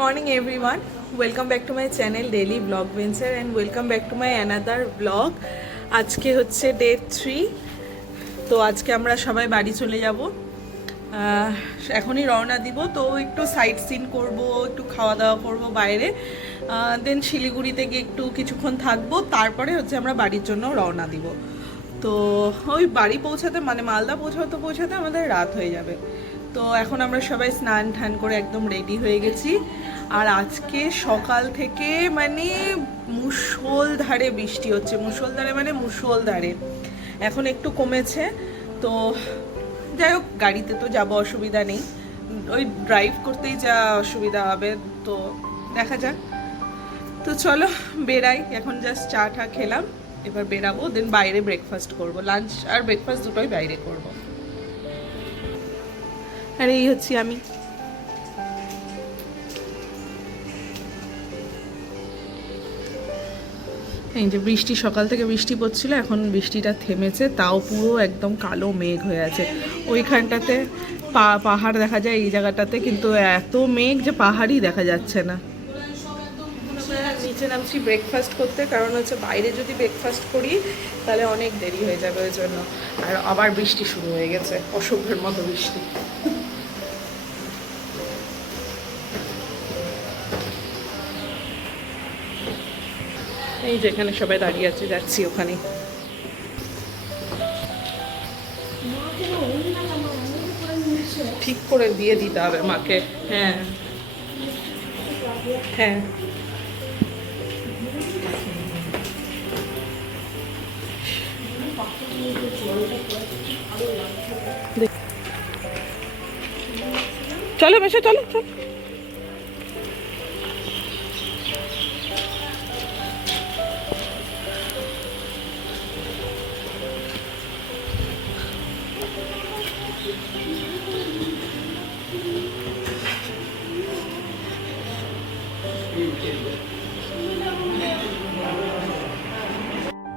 morning everyone, welcome back to my channel daily vlog venture and welcome back to my another vlog. আজকে হচ্ছে day 3। তো আজকে আমরা সবাই বাড়ি চলে যাব। এখনই রওনা দিব। তো একটু সাইট সিন করব, একটু খাওয়া দাওয়া করব বাইরে, দেন শিলিগুড়িতে গিয়ে একটু কিছুক্ষণ থাকবো, তারপরে হচ্ছে আমরা বাড়ির জন্য রওনা দিব। তো ওই বাড়ি পৌঁছাতে মানে মালদা পৌঁছাতে আমাদের রাত হয়ে যাবে। তো এখন আমরা সবাই স্নান টান করে একদম রেডি হয়ে গেছি। আর আজকে সকাল থেকে মানে মুষলধারে বৃষ্টি হচ্ছে, মুষলধারে। এখন একটু কমেছে। তো যাই হোক, গাড়িতে তো যাবো, অসুবিধা নেই, ওই ড্রাইভ করতেই যা অসুবিধা হবে। তো দেখা যাক। তো চলো বেরাই, এখন জাস্ট চা টা খেলাম, এবার বেরাবো, দেন বাইরে ব্রেকফাস্ট করব, লাঞ্চ আর ব্রেকফাস্ট দুটোই বাইরে করব। আর এই হচ্ছি আমি। এই যে বৃষ্টি, সকাল থেকে বৃষ্টি পড়ছিল, এখন বৃষ্টিটা থেমেছে, তাও পুরো একদম কালো মেঘ হয়ে আছে। ওইখানটাতে পাহাড় দেখা যায়, এই জায়গাটাতে কিন্তু এত মেঘ যে পাহাড়ই দেখা যাচ্ছে না। নিচে নামছি ব্রেকফাস্ট করতে, কারণ হচ্ছে বাইরে যদি ব্রেকফাস্ট করি তাহলে অনেক দেরি হয়ে যাবে, ওই জন্য। আর আবার বৃষ্টি শুরু হয়ে গেছে, অসভ্যের মতো বৃষ্টি। এই যেখানে সবাই দাঁড়িয়ে আছে, যাচ্ছি ওখানে। ঠিক করে দিয়ে দিতে হবে মাকে। হ্যাঁ হ্যাঁ, চলো বেশি, চলো চলো।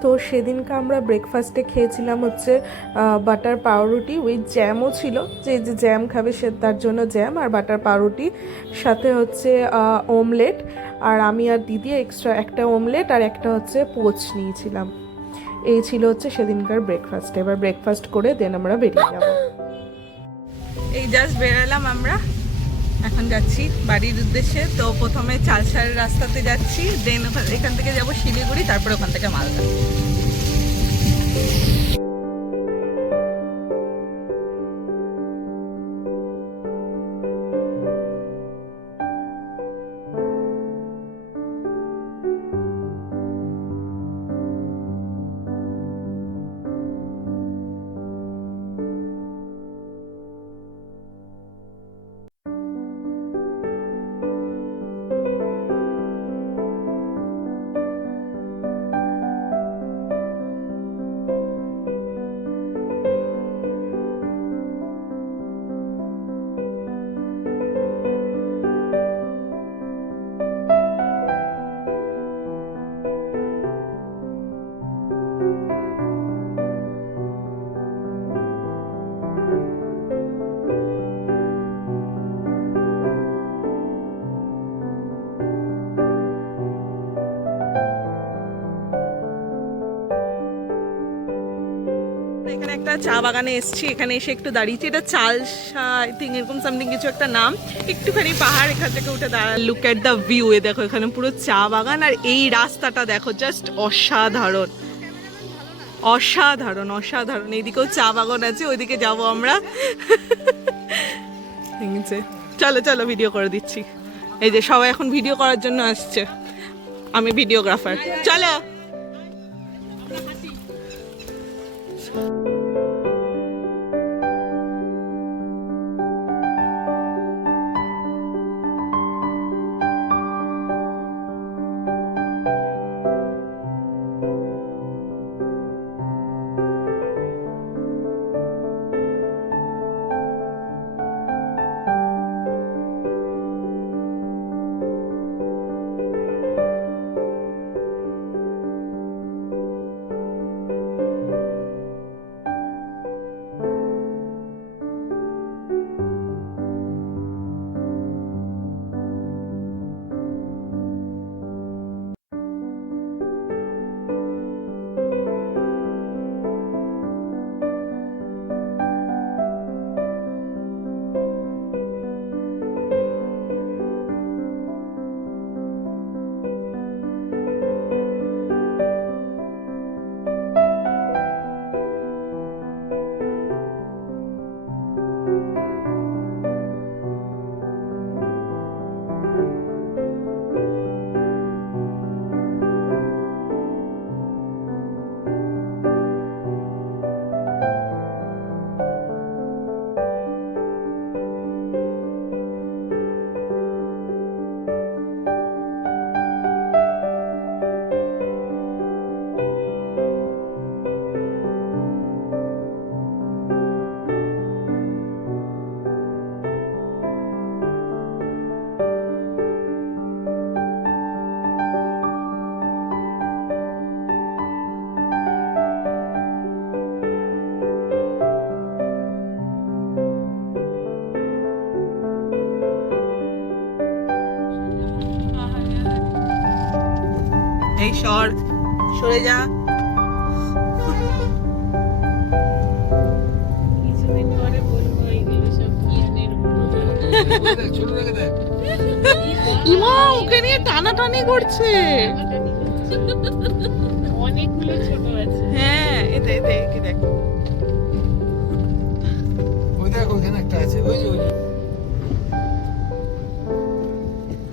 তো সেদিনকে আমরা ব্রেকফাস্টে খেয়েছিলাম হচ্ছে বাটার পাউরুটি উইথ জ্যামও ছিল, যে যে জ্যাম খাবে সে তার জন্য জ্যাম, আর বাটার পাউরুটি সাথে হচ্ছে অমলেট। আর আমি আর দিদি এক্সট্রা একটা অমলেট আর একটা হচ্ছে পোচ নিয়েছিলাম। এই ছিল হচ্ছে সেদিনকার ব্রেকফাস্ট। এবার ব্রেকফাস্ট করে দেন আমরা বেরিয়ে যাব। এই জাস্ট বেরালাম আমরা, এখন যাচ্ছি বাড়ির উদ্দেশ্যে। তো প্রথমে চালসারের রাস্তাতে যাচ্ছি, দেন এখান থেকে যাব শিলিগুড়ি, তারপরে ওখান থেকে মালদা। এখানে একটা চা বাগানে এসেছি, এখানে এসে একটু দাঁড়িয়েছি। এটা চালসা আই থিঙ্ক, এরকম সামথিং কিছু একটা নাম। একটুখানি পাহাড়, এখান থেকে উঠে দাঁড়া, লুক এট দ্য ভিউ। এ দেখো, এখানে পুরো চা বাগান, আর এই রাস্তাটা দেখো, জাস্ট অসাধারণ অসাধারণ অসাধারণ। এইদিকেও চা বাগান আছে, ওইদিকে যাব আমরা। ঠিক আছে, চলো চলো ভিডিও করে দিচ্ছি। এই যে সবাই এখন ভিডিও করার জন্য আসছে, আমি ভিডিওগ্রাফার। চলো। সরে যা। কিছুদিন পরে বলবো এইগুলো সব কিয়ানের ইমা ওকে নিয়ে টানাটানি করছে। অনেকগুলো ছোট আছে। হ্যাঁ এতে দেখ ওই দেখ ওখানে একটা আছে ওই যে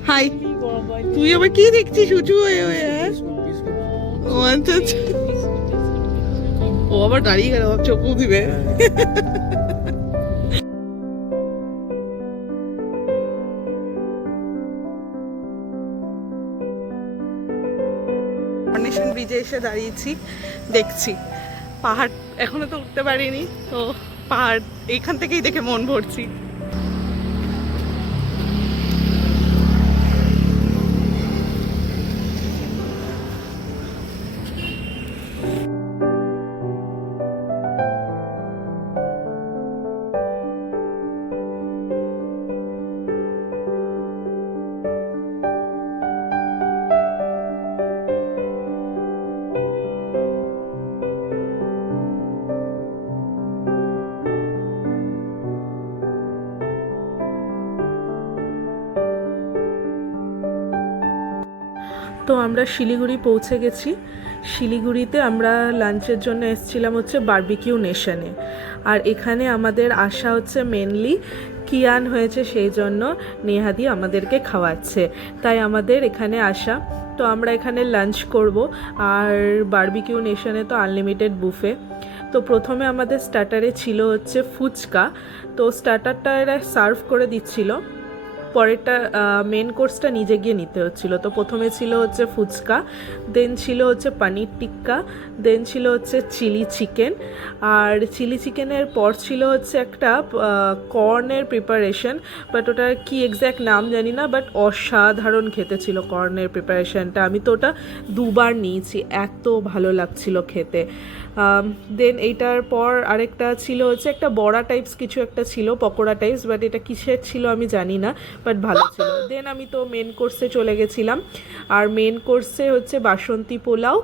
হাই। তুই আবার কি দেখছিস উঁচু হয়ে হয়ে? ও আচ্ছা আচ্ছা। ও আবার দাঁড়িয়ে গেল, চোখও দিবে। কর্নেশন ব্রিজে এসে দাঁড়িয়েছি, দেখছি পাহাড়, এখনো তো উঠতে পারিনি, তো পাহাড় এইখান থেকেই দেখে মন ভরছি। তো আমরা শিলিগুড়ি পৌঁছে গেছি। শিলিগুড়িতে আমরা লাঞ্চের জন্য এসেছিলাম হচ্ছে বারবিকিউ নেশনে, আর এখানে আমাদের আসা হচ্ছে মেনলি কিয়ান হয়েছে সেই জন্য নেহাদি আমাদেরকে খাওয়াচ্ছে, তাই আমাদের এখানে আসা। তো আমরা এখানে লাঞ্চ করব, আর বারবিকিউ নেশনে তো আনলিমিটেড বুফে। তো প্রথমে আমাদের স্টার্টারে ছিল হচ্ছে ফুচকা, তো স্টার্টারটা এরা সার্ভ করে দিচ্ছিল, পরেরটা মেন কোর্সটা নিজে গিয়ে নিতে হচ্ছিলো। তো প্রথমে ছিল হচ্ছে ফুচকা, দেন ছিল হচ্ছে পনির টিক্কা, দেন ছিল হচ্ছে চিলি চিকেন, আর চিলি চিকেনের পর ছিল হচ্ছে একটা কর্নের প্রিপারেশন, বাট ওটার কি এক্স্যাক্ট নাম জানি না, বাট অসাধারণ খেতে ছিল কর্নের প্রিপারেশনটা। আমি তো ওটা দুবার নিয়েছি, এত ভালো লাগছিল খেতে। দেন এইটার পর আরেকটা ছিল হচ্ছে একটা বড়া টাইপস কিছু একটা ছিল, পকোড়া টাইপস, বাট এটা কিসের ছিল আমি জানি না, বাট ভালো ছিল। দেন আমি তো মেন কোর্সে চলে গেছিলাম, আর মেন কোর্সে হচ্ছে বাসন্তী পোলাও,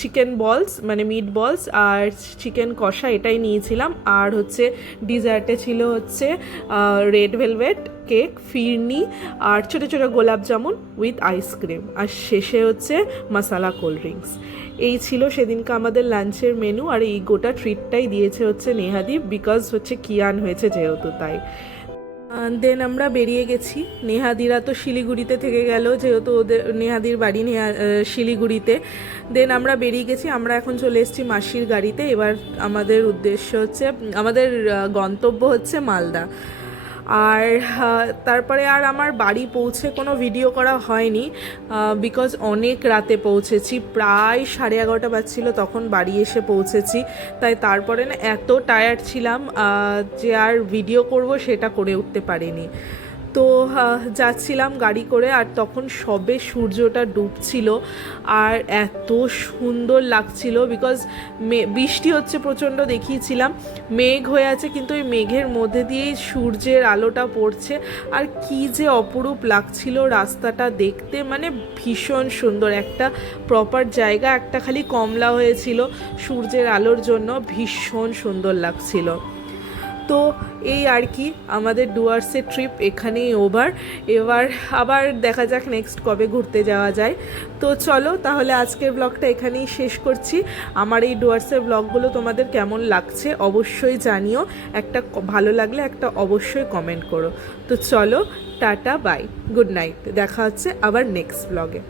চিকেন বলস মানে মিট বলস আর চিকেন কষা এটাই নিয়েছিলাম, আর হচ্ছে ডিজার্টে ছিল হচ্ছে রেড ভেলভেট কেক, ফিরনি, আর ছোটো ছোটো গোলাপ জামুন উইথ আইসক্রিম, আর শেষে হচ্ছে মশালা কোল্ড ড্রিঙ্কস। এই ছিল সেদিনকে আমাদের লাঞ্চের মেনু, আর এই গোটা ট্রিটটাই দিয়েছে হচ্ছে নেহাদি, বিকজ হচ্ছে কিয়ান হয়েছে যেহেতু তাই। দেন আমরা বেরিয়ে গেছি, নেহাদিরা তো শিলিগুড়িতে থেকে গেল যেহেতু ওদের নেহাদির বাড়ি শিলিগুড়িতে। দেন আমরা বেরিয়ে গেছি, আমরা এখন চলে এসেছি মাসির গাড়িতে। এবার আমাদের উদ্দেশ্য হচ্ছে, আমাদের গন্তব্য হচ্ছে মালদা। আর তারপরে আর আমার বাড়ি পৌঁছে কোনো ভিডিও করা হয়নি, বিকজ অনেক রাতে পৌঁছেছি, প্রায় 11:30 বাজছিল তখন বাড়ি এসে পৌঁছেছি, তাই তারপরে না এত টায়ার্ড ছিলাম যে আর ভিডিও করব সেটা করে উঠতে পারিনি। তো যাচ্ছিলাম গাড়ি করে, আর তখন সবে সূর্যটা ডুবছিল, আর এত সুন্দর লাগছিল, বিকজ বৃষ্টি হচ্ছে প্রচণ্ড, দেখিয়েছিলাম মেঘ হয়ে আছে, কিন্তু ওই মেঘের মধ্যে দিয়েই সূর্যের আলোটা পড়ছে, আর কি যে অপরূপ লাগছিল রাস্তাটা দেখতে, মানে ভীষণ সুন্দর একটা প্রপার জায়গা। একটা খালি কমলা হয়েছিল সূর্যের আলোর জন্য, ভীষণ সুন্দর লাগছিল। তো এই আর কি, আমাদের ডুয়ার্সের ট্রিপ এখানেই ওভার। এবার আবার দেখা যাক নেক্সট কবে ঘুরতে যাওয়া যায়। তো চলো তাহলে আজকের ব্লগটা এখানেই শেষ করছি। আমার এই ডুয়ার্সের ব্লগগুলো তোমাদের কেমন লাগছে অবশ্যই জানিও, একটা ভালো লাগলে একটা অবশ্যই কমেন্ট করো। তো চলো, টাটা, বাই, গুড নাইট, দেখা হচ্ছে আবার নেক্সট ব্লগে।